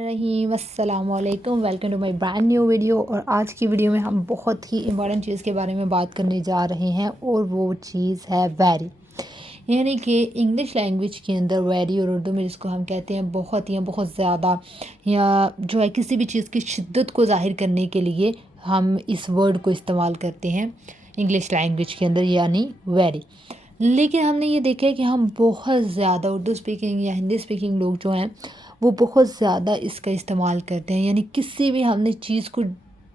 रहीम अस्सलाम वालेकुम, welcome to my brand new video. और आज की वीडियो में हम बहुत ही इम्पॉर्टेंट चीज़ के बारे में बात करने जा रहे हैं और वो चीज़ है वेरी। यानी कि इंग्लिश लैंग्वेज के अंदर वेरी और उर्दू में जिसको हम कहते हैं बहुत या बहुत ज़्यादा, या जो है किसी भी चीज़ की शिद्दत को ज़ाहिर करने के लिए हम इस वर्ड को इस्तेमाल करते हैं इंग्लिश लैंग्वेज के अंदर, यानी वेरी। लेकिन हमने ये देखा है कि हम बहुत ज़्यादा उर्दू स्पीकिंग या हिंदी स्पीकिंग लोग जो हैं वो बहुत ज़्यादा इसका इस्तेमाल करते हैं। यानी किसी भी हमने चीज़ को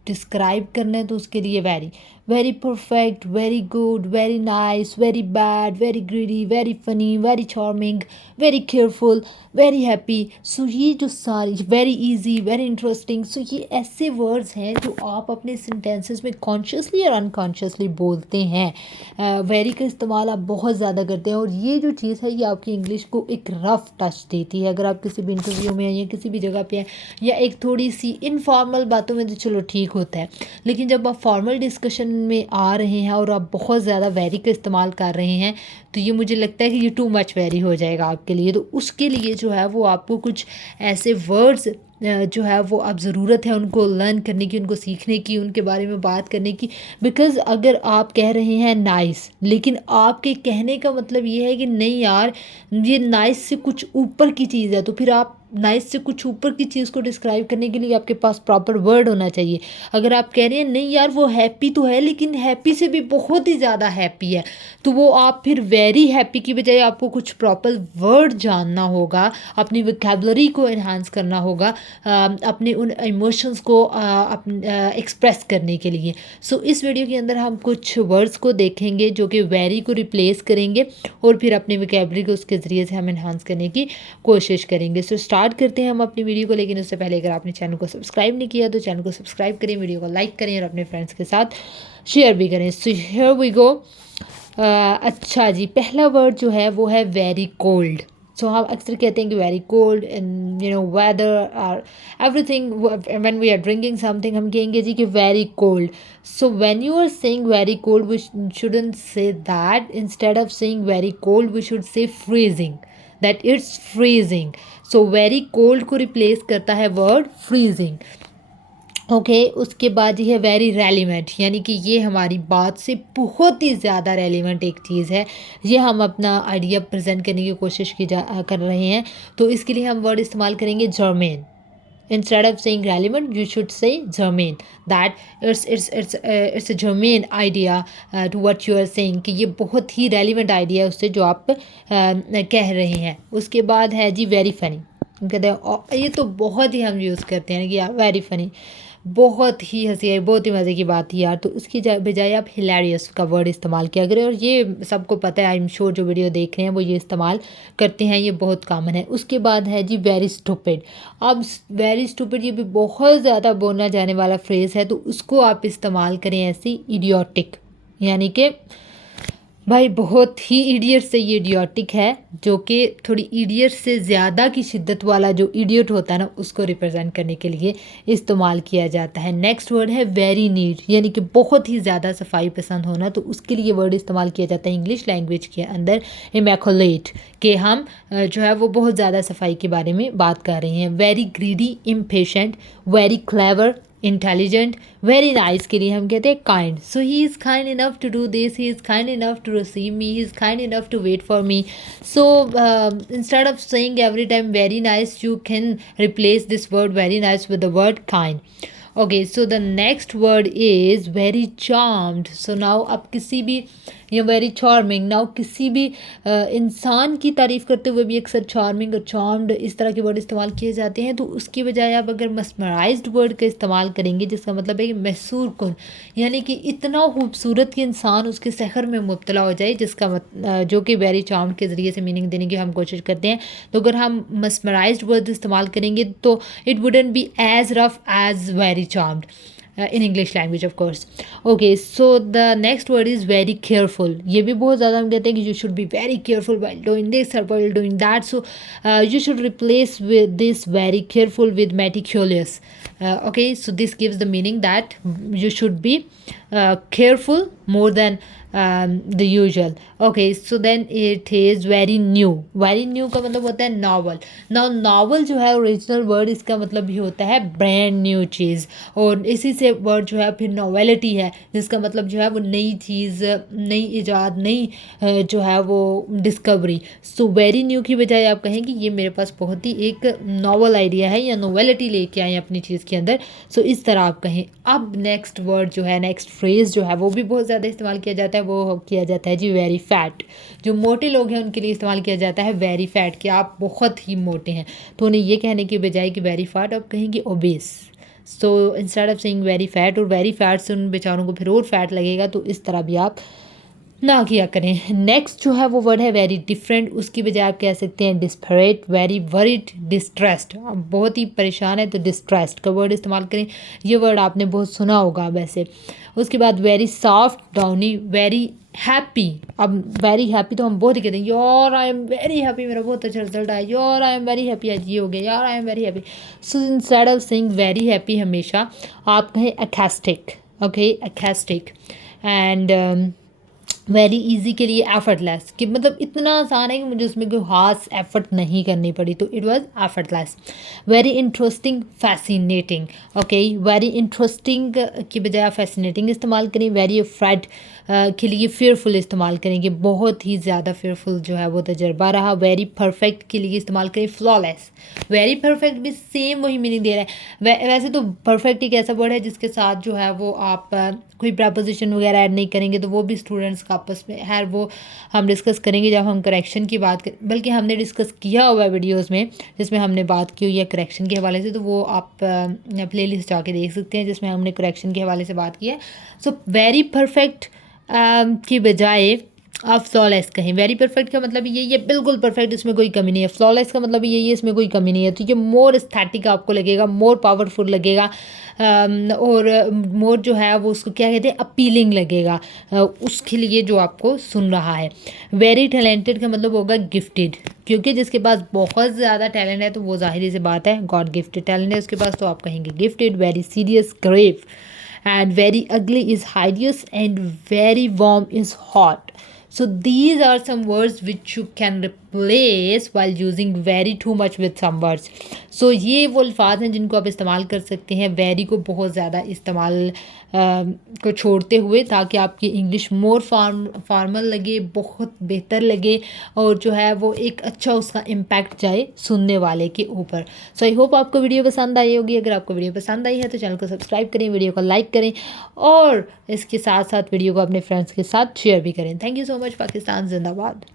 डिस्क्राइब करना है तो उसके लिए very, very perfect, very good, very nice, very bad, very greedy, very funny, very charming, very careful, very happy. So ये जो सारी, very easy, very interesting, so ये ऐसे वर्ड्स हैं जो आप अपने सेंटेंसेस में कॉन्शियसली और अनकॉन्शियसली बोलते हैं। वेरी का इस्तेमाल आप बहुत ज़्यादा करते हैं और ये जो चीज़ है ये आपकी इंग्लिश को एक रफ टच देती है। अगर आप किसी भी इंटरव्यू में हैं या किसी भी जगह पे हैं या एक थोड़ी सी इनफॉर्मल बातों में तो चलो ठीक होता है, लेकिन जब आप फॉर्मल डिस्कशन में आ रहे हैं और आप बहुत ज़्यादा वेरी का इस्तेमाल कर रहे हैं तो ये मुझे लगता है कि ये टू मच वेरी हो जाएगा आपके लिए। तो उसके लिए जो है वो आपको कुछ ऐसे वर्ड्स जो है वो अब ज़रूरत है उनको लर्न करने की, उनको सीखने की, उनके बारे में बात करने की। बिकॉज़ अगर आप कह रहे हैं नाइस, लेकिन आपके कहने का मतलब ये है कि नहीं यार ये नाइस से कुछ ऊपर की चीज़ है, तो फिर आप नाइस से कुछ ऊपर की चीज़ को डिस्क्राइब करने के लिए आपके पास प्रॉपर वर्ड होना चाहिए। अगर आप कह रहे हैं नहीं यार वो हैप्पी तो है लेकिन हैप्पी से भी बहुत ही ज़्यादा हैप्पी है, तो वो आप फिर वेरी हैप्पी की बजाय आपको कुछ प्रॉपर वर्ड जानना होगा, अपनी वोकैबुलरी को एनहांस करना होगा, अपने उन इमोशंस को एक्सप्रेस करने के लिए। सो इस वीडियो के अंदर हम कुछ वर्ड्स को देखेंगे जो कि वेरी को रिप्लेस करेंगे और फिर अपनी वोकैबुलरी को उसके ज़रिए से हम एनहांस करने की कोशिश करेंगे। सो स्टार्ट करते हैं हम अपनी वीडियो को, लेकिन उससे पहले अगर आपने चैनल को सब्सक्राइब नहीं किया तो चैनल को सब्सक्राइब करें, वीडियो को लाइक करें और अपने फ्रेंड्स के साथ शेयर भी करें। So here we go. अच्छा जी, पहला वर्ड जो है वो है वेरी कोल्ड। सो हम अक्सर कहते हैं कि very cold and weather or everything. When we are drinking something हम कहेंगे जी कि very cold. So when you are saying very cold we shouldn't say that, instead of saying very cold we should say freezing, that it's freezing. So very cold को replace करता है word freezing. Okay उसके बाद ये है very relevant, यानी कि ये हमारी बात से बहुत ही ज़्यादा रेलिवेंट एक चीज़ है। ये हम अपना आइडिया प्रेजेंट करने की कोशिश कर रहे हैं, तो इसके लिए हम वर्ड इस्तेमाल करेंगे Germain. Instead of saying relevant, you should say germane. That it's a germane idea to what you are saying, कि ये बहुत ही relevant idea है उससे जो आप कह रहे हैं। उसके बाद है जी वेरी फनी। कहते हैं ये तो बहुत ही हम यूज़ करते हैं कि यार वेरी फनी, बहुत ही हंसी आई, बहुत ही मज़े की बात थी यार, तो उसकी बजाय आप हिलेरियस का वर्ड इस्तेमाल किया करें। और ये सबको पता है, आई एम श्योर जो वीडियो देख रहे हैं वो ये इस्तेमाल करते हैं, ये बहुत कॉमन है। उसके बाद है जी वेरी स्टूपिड। अब वेरी स्टूपिड ये भी बहुत ज़्यादा बोलना जाने वाला फ्रेज़ है, तो उसको आप इस्तेमाल करें ऐसी इडियोटिक, यानी कि भाई बहुत ही इडियट से ये इडियोटिक है, जो कि थोड़ी इडियट से ज़्यादा की शिद्दत वाला जो इडियट होता है ना उसको रिप्रेजेंट करने के लिए इस्तेमाल किया जाता है। नेक्स्ट वर्ड है वेरी नीट, यानी कि बहुत ही ज़्यादा सफाई पसंद होना, तो उसके लिए वर्ड इस्तेमाल किया जाता है इंग्लिश लैंग्वेज के अंदर इमैकुलेट, कि हम जो है वो बहुत ज़्यादा सफाई के बारे में बात कर रहे हैं। Very greedy, impatient, very clever, intelligent, very nice के लिए हम कहते हैं kind. So he is kind enough to do this, he is kind enough to receive me, he is kind enough to wait for me. So instead of saying every time very nice, you can replace this word very nice with the word kind. Okay, so the next word is very charmed. So now अब किसी भी, या very charming, now किसी भी इंसान की तारीफ़ करते हुए भी अक्सर चार्मिंग और चार्म्ड इस तरह के वर्ड इस्तेमाल किए जाते हैं, तो उसकी बजाय आप अगर मस्मराइज्ड वर्ड का इस्तेमाल करेंगे जिसका मतलब है कि महसूर कुन, यानी कि इतना खूबसूरत कि इंसान उसके सहर में मुब्तला हो जाए, जिसका जो कि वेरी चार्म्ड के ज़रिए से मीनिंग देने की हम कोशिश करते हैं। तो अगर हम मस्मराइज्ड वर्ड इस्तेमाल करेंगे तो it wouldn't be as rough as very charmed in English language of course. Okay, so the next word is very careful. ये भी बहुत ज़्यादा हम कहते हैं कि you should be very careful while doing this or while doing that. So you should replace with this very careful with meticulous. Okay, so this gives the meaning that you should be careful more than the usual. Okay, so then it is very new. very new का मतलब होता है novel. Now novel जो है original word इसका मतलब भी होता है ब्रांड न्यू चीज़, और इसी से वर्ड जो है फिर नॉवेलिटी है जिसका मतलब जो है वो नई चीज़, नई इजाद, नई जो है वो डिस्कवरी. सो वेरी न्यू की बजाय आप कहें कि ये मेरे पास बहुत ही एक नॉवल आइडिया है या नोवेलिटी लेके आए अपनी चीज़ के अंदर. सो इस तरह आप कहें. अब नेक्स्ट वर्ड जो है, नेक्स्ट फ्रेज़ जो है वो भी बहुत ज़्यादा इस्तेमाल किया जाता है, वो किया जाता है जी वेरी फैट. जो मोटे लोग हैं उनके लिए इस्तेमाल किया जाता है वेरी फैट, कि आप बहुत ही मोटे हैं. तो उन्हें ये कहने की बजाय कि वेरी फैट, आप कहेंगे obese. So instead of saying very fat, और वेरी फैट से उन बेचारों को फिर और फैट लगेगा, तो इस तरह भी आप ना किया करें. नेक्स्ट जो है वो वर्ड है वेरी डिफरेंट. उसकी बजाय आप कह सकते हैं डिस्परेट, वेरी वरीड, डिस्ट्रेस्ड. आप बहुत ही परेशान है तो डिस्ट्रेस्ड का वर्ड इस्तेमाल करें. ये वर्ड आपने बहुत सुना होगा वैसे. उसके बाद very soft, downy, very happy. अब वेरी हैप्पी तो हम बहुत ही कहते हैं, your I am very happy, मेरा बहुत अच्छा रिजल्ट आया, your I am very happy, आज ये हो गया, यार I am very happy. So instead of saying very happy हमेशा आप कहें ecstatic. Okay, ecstatic. And very easy के लिए एफर्टलेस, कि मतलब इतना आसान है कि मुझे उसमें कोई खास एफर्ट नहीं करनी पड़ी, तो it was effortless. Very interesting, fascinating. Okay, very interesting की बजाय फैसिनेटिंग इस्तेमाल करें. वेरी अफ्रेड के लिए फेयरफुल इस्तेमाल करेंगे, बहुत ही ज़्यादा फेयरफुल जो है वो तजर्बा रहा. वेरी परफेक्ट के लिए इस्तेमाल करें फ्लॉलेस. वेरी परफेक्ट भी सेम वही मीनिंग दे रहा है. वैसे तो परफेक्ट एक ऐसा वर्ड है जिसके साथ जो है वो आप कोई प्रपोजिशन वगैरह ऐड नहीं करेंगे, तो वो भी स्टूडेंट्स का आपस में है, वो हम डिस्कस करेंगे जब हम करेक्शन की बात करें. बल्कि हमने डिस्कस किया हुआ है वीडियोज़ में जिसमें हमने बात की हुई है करेक्शन के हवाले से, तो वो आप प्ले लिस्ट जाके देख सकते हैं जिसमें हमने करेक्शन के हवाले से बात की है. सो वेरी परफेक्ट की बजाय आप फ्लॉलेस कहें. वेरी परफेक्ट का मतलब ये बिल्कुल परफेक्ट, इसमें कोई कमी नहीं है. फ्लॉलेस का मतलब ये इसमें कोई कमी नहीं है. तो ये मोर एस्थेटिक आपको लगेगा, मोर पावरफुल लगेगा, और मोर जो है वो उसको क्या कहते हैं, अपीलिंग लगेगा उसके लिए जो आपको सुन रहा है. वेरी टैलेंटेड का मतलब होगा गिफ्टेड, क्योंकि जिसके पास बहुत ज़्यादा टैलेंट है तो वो जाहिर सी बात है गॉड गिफ्टेड टैलेंट है उसके पास, तो आप कहेंगे gifted. Very serious, grave. And very ugly is hideous, and very warm is hot. So these are some words which you can replace while using very too much with some words. So ये वो अल्फाज हैं जिनको आप इस्तेमाल कर सकते हैं वेरी को बहुत ज़्यादा इस्तेमाल को छोड़ते हुए, ताकि आपकी इंग्लिश मोर फॉर्मल लगे, बहुत बेहतर लगे, और जो है वो एक अच्छा उसका इम्पैक्ट जाए सुनने वाले के ऊपर. सो आई होप आपको वीडियो पसंद आई होगी. अगर आपको वीडियो पसंद आई है तो चैनल को सब्सक्राइब करें, वीडियो को लाइक करें, और इसके साथ साथ वीडियो को अपने फ्रेंड्स के साथ शेयर भी करें. Thank you so much. Pakistan जिंदाबाद.